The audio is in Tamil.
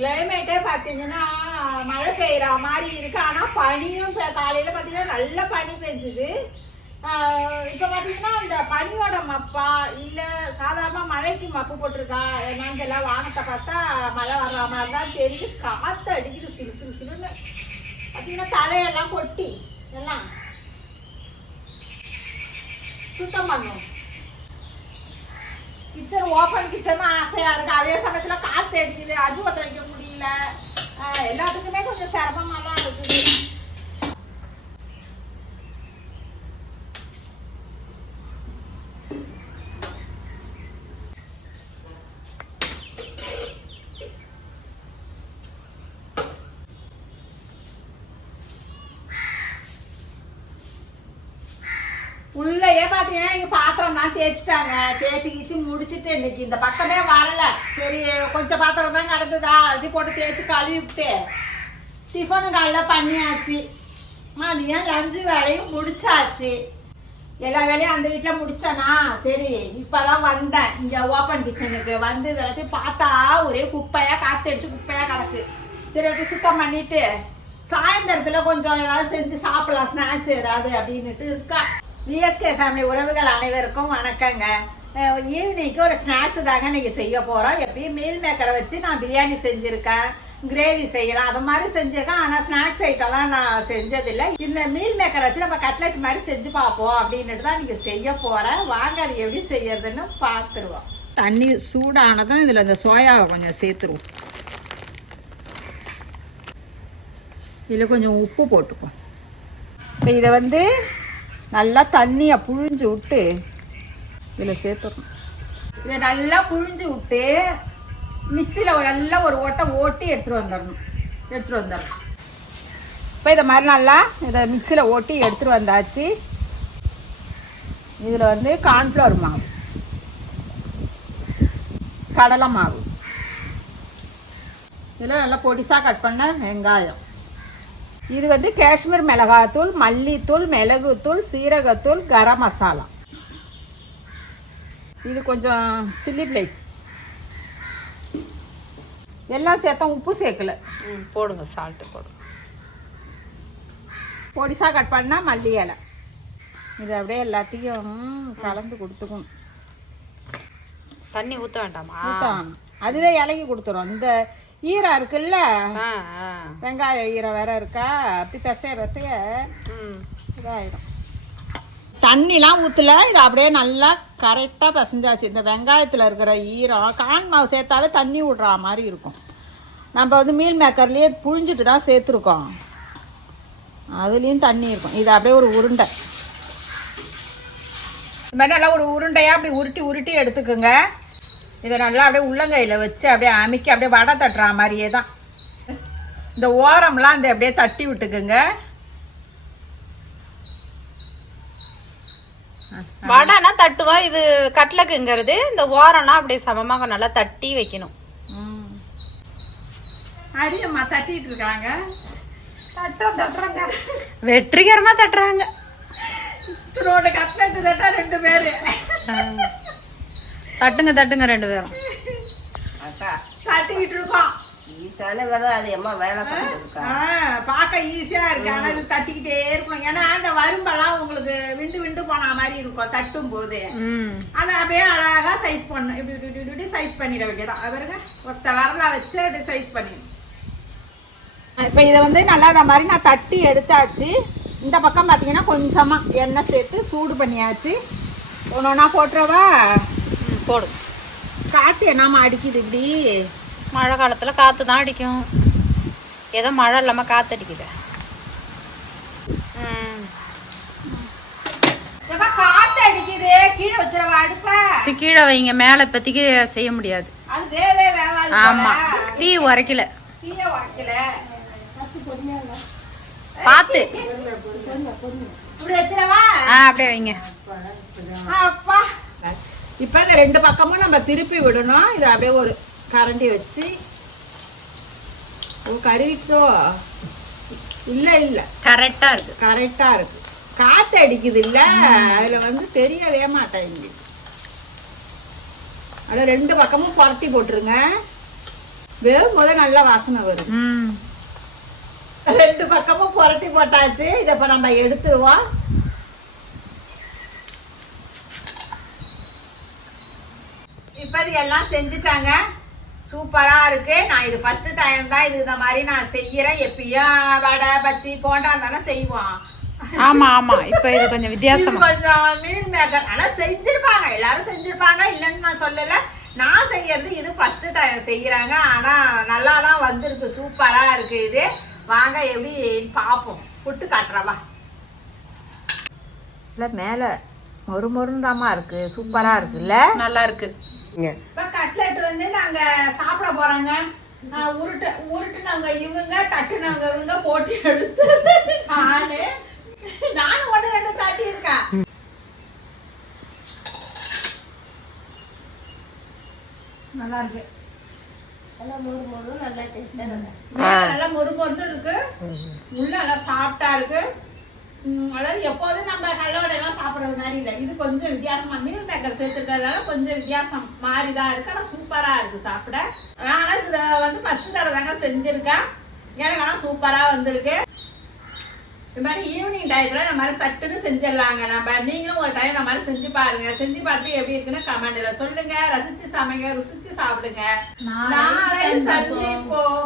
கிளைமேட்டே பார்த்தீங்கன்னா மழை பெய்யற மாதிரி இருக்கு. ஆனால் பனியும் காலையில் பார்த்தீங்கன்னா நல்ல பனி பெஞ்சுது. இப்போ பார்த்தீங்கன்னா இந்த பனியோட மப்பா இல்லை சாதாரண மழைக்கு மப்பு போட்டிருக்கா என்னன்னு எல்லாம் வானத்தை பார்த்தா மழை வர்ற மாதிரி தான் தெரிஞ்சு காற்று அடிக்குது சிறு சிறு சிறுன்னு. பார்த்தீங்கன்னா தலையெல்லாம் கொட்டி எல்லாம் சுத்தம் பண்ணும். கிச்சன் ஓப்பன் கிச்சன் ஆசையா இருக்கு. அதே சமயத்துல காத்து அடிக்குது, அடுப்பத்தை வைக்க முடியல. எல்லாத்துக்குமே கொஞ்சம் சிரமமா தான் இருக்குது. உள்ளேயே பார்த்தீங்கன்னா இங்கே பாத்திரம்லாம் தேய்ச்சிட்டாங்க. தேய்ச்சி கீச்சு முடிச்சுட்டு இன்னைக்கு இந்த பக்கமே வரல. சரி கொஞ்சம் பாத்திரம் தான் கிடந்ததா, அது போட்டு தேய்ச்சி கழுவி விட்டு டிஃபனு காலைல பண்ணியாச்சு. மதியம் லஞ்சு வேலையும் முடிச்சாச்சு. எல்லா வேலையும் அந்த வீட்டில் முடிச்சானா. சரி இப்போதான் வந்தேன் இங்கே ஓப்பன் கிச்சனுக்கு. வந்து இதெல்லாத்தையும் பார்த்தா ஒரே குப்பையாக காற்று அடிச்சு குப்பையாக கிடக்கு. சரி அப்படி சுத்தம் பண்ணிட்டு சாயந்தரத்தில் கொஞ்சம் ஏதாவது செஞ்சு சாப்பிடலாம், ஸ்நாக்ஸ் ஏதாவது அப்படின்னுட்டு இருக்கா. விஎஸ்கே ஃபேமிலி உறவுகள் அனைவருக்கும் வணக்கங்க. ஈவினிங்க்கு ஒரு ஸ்நாக்ஸ் தாங்க இன்னைக்கு செய்ய போகிறோம். எப்பயும் மீல் மேக்கரை வச்சு நான் பிரியாணி செஞ்சுருக்கேன், கிரேவி செய்யலாம் அது மாதிரி செஞ்சுருக்கேன். ஆனால் ஸ்நாக்ஸ் ஐட்டம்லாம் நான் செஞ்சதில்லை. இந்த மீல் மேக்கரை வச்சு நம்ம கட்லெட் மாதிரி செஞ்சு பார்ப்போம் அப்படின்ட்டு தான் நீங்கள் செய்ய போகிறேன். வாங்க அது எப்படி செய்யறதுன்னு பார்த்துருவோம். தண்ணி சூடானதான் இதில் இந்த சோயாவை கொஞ்சம் சேர்த்துருவோம். இதில் கொஞ்சம் உப்பு போட்டுப்போம். இப்போ இதை வந்து நல்லா தண்ணியை புழிஞ்சு விட்டு இதில் சேர்த்துக்கணும். இதை நல்லா புழிஞ்சு விட்டு மிக்சியில் நல்லா ஒரு ஓட்டை ஓட்டி எடுத்துகிட்டு வந்துடணும். இப்போ இதை மாதிரி நல்லா இதை மிக்சியில் ஓட்டி எடுத்துகிட்டு வந்தாச்சு. இதில் வந்து கார்ன்ஃப்ளவர் மாவு, கடலை மாவு, இதில் நல்லா பொடிசாக கட் பண்ண வெங்காயம், இது வந்து காஷ்மீர் மிளகாத்தூள், மல்லித்தூள், மிளகுத்தூள், சீரகத்தூள், கரம் மசாலா, இது கொஞ்சம் சில்லி ஃப்ளேக்ஸ் எல்லாம் சேர்த்தோம். உப்பு சேர்க்கல, போடுங்க, சால்ட்டு போடுங்க. பொடிசாக கட் பண்ணால் மல்லி இலை, இது அப்படியே எல்லாத்தையும் கலந்து கொடுத்துக்கணும். தண்ணி ஊற்ற வேண்டாமா? ஊற்ற வேணும், அதுவே இலகி கொடுத்துரும். இந்த ஈரம் இருக்குல்ல, வெங்காய ஈரம் வேற இருக்கா, அப்படி பிசைய இதாயிடும். தண்ணிலாம் ஊற்றல, இது அப்படியே நல்லா கரெக்டாக பிசைஞ்சாச்சு. இந்த வெங்காயத்தில் இருக்கிற ஈரம் கான் மாவு சேர்த்தாவே தண்ணி விடுற மாதிரி இருக்கும். நம்ம வந்து மீல் மேக்கர்லேயே புழிஞ்சிட்டு தான் சேர்த்துருக்கோம், அதுலேயும் தண்ணி இருக்கும். இது அப்படியே ஒரு உருண்டை, இந்த மாதிரி நல்லா ஒரு உருண்டையாக அப்படி உருட்டி உருட்டி எடுத்துக்குங்க. இதை நல்லா அப்படியே உள்ளங்கையில் வச்சு அப்படியே அமுக்கி அப்படியே வடை தட்டுற மாதிரியே தான். இந்த ஓரம்லாம் அந்த அப்படியே தட்டி விட்டுக்குங்க. வடைனா தட்டுவா, இது கட்லக்குங்கிறது இந்த ஓரம்னா அப்படியே சமமாக நல்லா தட்டி வைக்கணும். அரியம்மா தட்டிட்டு இருக்காங்க, தட்டுறாங்க, வெற்றிகரமா தட்டுறாங்க. கட்லெட்டு தட்டா 2 பேரு தட்டுங்க தட்டுங்க 2 பேரும் தட்டிக்கிட்டு இருக்கோம். ஈஸியான வேலை அது, எம்மா வேலை பார்க்க ஈஸியா இருக்கு, ஆனா இது தட்டிக்கிட்டே இருக்கணும். ஏன்னா அந்த வரும்பெல்லாம் உங்களுக்கு விண்டு விண்டு போன மாதிரி இருக்கும் தட்டும் போது. அதை அப்படியே அழகா சைஸ் பண்ணணும். இப்படி சைஸ் பண்ணிட வேண்டியதான். பாருங்க, ஒத்த வரலா வச்சு அப்படி சைஸ் பண்ணிடணும். இப்ப இதை வந்து நல்லா இந்த மாதிரி நான் தட்டி எடுத்தாச்சு. இந்த பக்கம் பாத்தீங்கன்னா கொஞ்சமா எண்ணெய் சேர்த்து சூடு பண்ணியாச்சு. ஒன்னொன்னா போட்டுறவா? போடும். காத்து என்னமா அடிக்குது இப்படி? மழை காலத்துல காத்து தான் அடிக்கும், ஏதோ மழை இல்லாம காத்து அடிக்குது. காத்து அடிக்குது, கீழே வச்சிடவா அடுப்ப? கீழே வைங்க, மேல இப்பத்திக்கு செய்ய முடியாது. ஆமா, தீ உரைக்கல, பாத்து அப்படியே வைங்க. அப்பா, இப்ப இந்த 2 பக்கமும் நம்ம திருப்பி விடணும். இது அப்படியே ஒரு கரண்டி வச்சு கருவிக்கோ. இல்ல கரெக்டா இருக்கு, காத்து அடிக்குது இல்ல, அதுல வந்து தெரியவே மாட்டேங்குது. அட 2 பக்கமும் புரட்டி போட்டுருங்க. வேகும் போது நல்ல வாசனை வரும். ம். 2 பக்கமும் புரட்டி போட்டாச்சு. இதை இப்ப நம்ம எடுத்துருவோம். இப்ப இது எல்லாம் செஞ்சுட்டாங்க. சூப்பரா இருக்கு. நான் இது ஃபர்ஸ்ட் டைம் தான் இது இந்த மாதிரி நான் செய்யறேன். எப்பயும் வடை பச்சி போண்டா தானே செய்வோம். ஆமா ஆமா, இப்ப இது கொஞ்சம் வித்தியாசமா. இது கொஞ்சம் மீல் மேக்கர். ஆனா செஞ்சிருப்பாங்க, எல்லாரும் செஞ்சிருப்பாங்க, இல்லைன்னு நான் சொல்லல. நான் செய்யறது இது ஃபர்ஸ்ட் டைம் செய்யறாங்க. ஆனா நல்லா தான் வந்திருக்கு. சூப்பரா இருக்கு இது. வாங்க எப்படி பார்ப்போம். புட்டு காட்டுறவா. இல்ல மேல மொறு மொறுந்தாமா இருக்கு. சூப்பரா இருக்குல்ல. நல்லா இருக்கு. இப்ப கட்லெட் வந்து நாங்க சாப்பிட போறோங்க. உருட்டுனவங்க இவங்க, தட்டுனவங்க இவங்க, போட்டி எடுத்து நானும் 1 2 தட்டி இருக்கேன். நல்லா இருக்கு. நல்லா மொறு மொறு நல்லா டேஸ்டா இருக்கு. நல்லா மொறு மொறு இருக்கு. உள்ள நல்லா சாப்பிட்டா இருக்கு. அதாவது எப்போதும் நம்ம கடலை எல்லாம் சாப்பிடுறது மாதிரி இல்லை. இது கொஞ்சம் வித்தியாசமா மீல் மேக்கர் சேர்த்துக்கிறதுனால கொஞ்சம் வித்தியாசம் மாதிரிதான் இருக்கு. ஆனா சூப்பரா இருக்கு சாப்பிட. ஆனா இது வந்து ஃபர்ஸ்ட் தடவை தாங்க செஞ்சிருக்கேன். எனக்கு ஆனா சூப்பரா வந்திருக்கு. இந்த மாதிரி ஈவினிங் டயத்துல இந்த மாதிரி சட்டுன்னு செஞ்சிடலாங்க. நம்ம நீங்களும் ஒரு டைம் இந்த மாதிரி செஞ்சு பாருங்க. செஞ்சு பார்த்து எப்படி இருக்குன்னு கமெண்ட்ல சொல்லுங்க. ரசித்து சமைங்க, ருசித்து சாப்பிடுங்க. நாளை சந்திப்போம்.